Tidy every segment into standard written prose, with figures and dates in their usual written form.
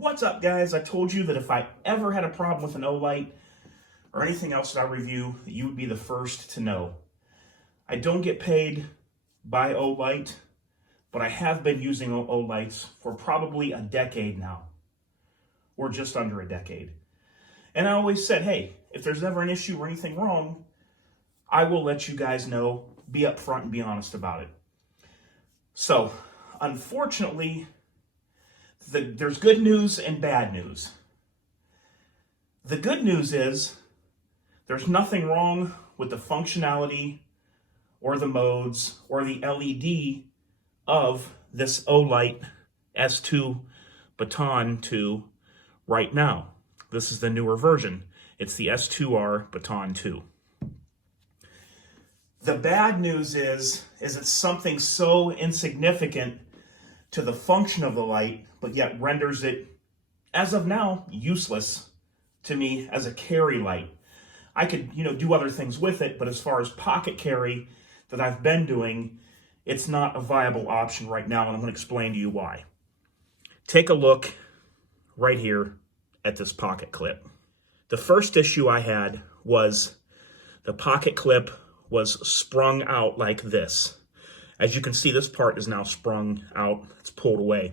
What's up, guys? I told you that if I ever had a problem with an Olight or anything else that I review, you would be the first to know. I don't get paid by Olight, but I have been using Olights for probably a decade now, or just under a decade. And I always said, hey, if there's ever an issue or anything wrong, I will let you guys know, be upfront and be honest about it. So, unfortunately, there's good news and bad news. The good news is there's nothing wrong with the functionality or the modes or the LED of this Olight S2 Baton 2 right now. This is the newer version. It's the S2R Baton 2. The bad news is it's something so insignificant to the function of the light, but yet renders it, as of now, useless to me as a carry light. I could, do other things with it, but as far as pocket carry that I've been doing, it's not a viable option right now, and I'm going to explain to you why. Take a look right here at this pocket clip. The first issue I had was the pocket clip was sprung out like this. As you can see, this part is now sprung out. It's pulled away.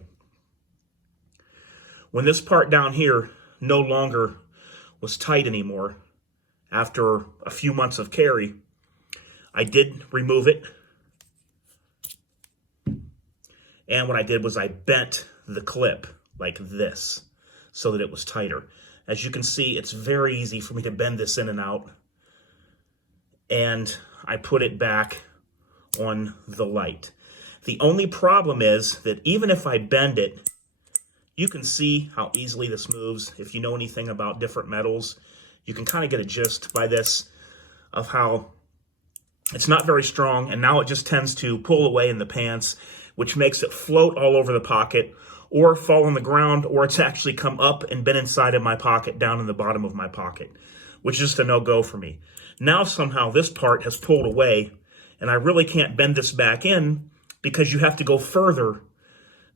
When this part down here no longer was tight anymore, after a few months of carry, I did remove it. And what I did was I bent the clip like this so that it was tighter. As you can see, it's very easy for me to bend this in and out. And I put it back on the light. The only problem is that even if I bend it, you can see how easily this moves. If you know anything about different metals, you can kind of get a gist by this of how it's not very strong, and now it just tends to pull away in the pants, which makes it float all over the pocket or fall on the ground, or it's actually come up and been inside of my pocket down in the bottom of my pocket, which is just a no-go for me. Now somehow this part has pulled away, and I really can't bend this back in because you have to go further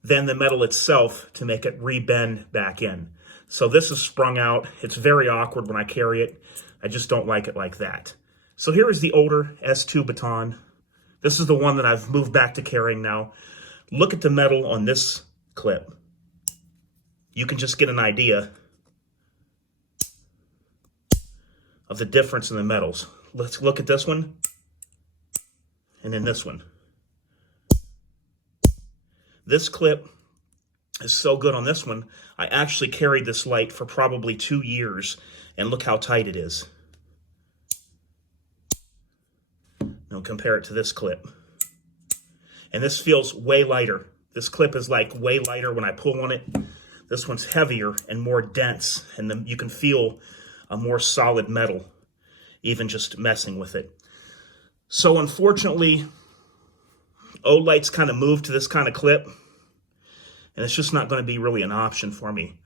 than the metal itself to make it re-bend back in. So this is sprung out. It's very awkward when I carry it. I just don't like it like that. So here is the older S2 baton. This is the one that I've moved back to carrying now. Look at the metal on this clip. You can just get an idea of the difference in the metals. Let's look at this one. And then this one. This clip is so good on this one, I actually carried this light for probably 2 years, and look how tight it is. Now compare it to this clip. And this feels way lighter. This clip is like way lighter when I pull on it. This one's heavier and more dense, and then you can feel a more solid metal, even just messing with it. So unfortunately, Olight's kind of moved to this kind of clip, and it's just not going to be really an option for me.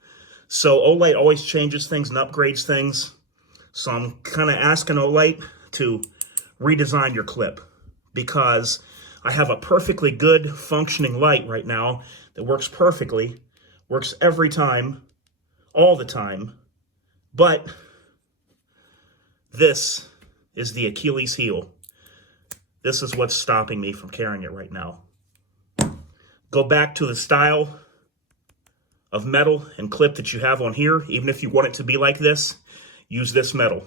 So Olight always changes things and upgrades things. So I'm kind of asking Olight to redesign your clip, because I have a perfectly good functioning light right now that works perfectly, works every time, all the time, but this is the Achilles heel. This is what's stopping me from carrying it right now. Go back to the style of metal and clip that you have on here. Even if you want it to be like this, use this metal.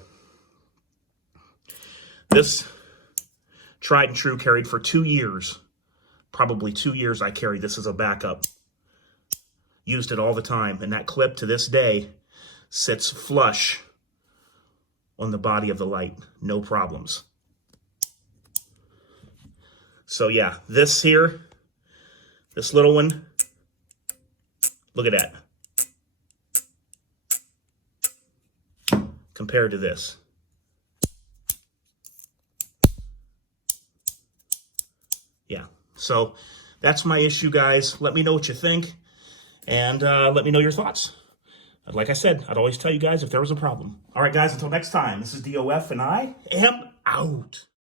This tried and true carried for 2 years. Probably 2 years I carried this as a backup. Used it all the time. And that clip to this day sits flush on the body of the light. No problems. So yeah, this here, this little one, look at that. Compared to this. Yeah, so that's my issue, guys. Let me know what you think, and let me know your thoughts. Like I said, I'd always tell you guys if there was a problem. All right, guys, until next time, this is DOF, and I am out.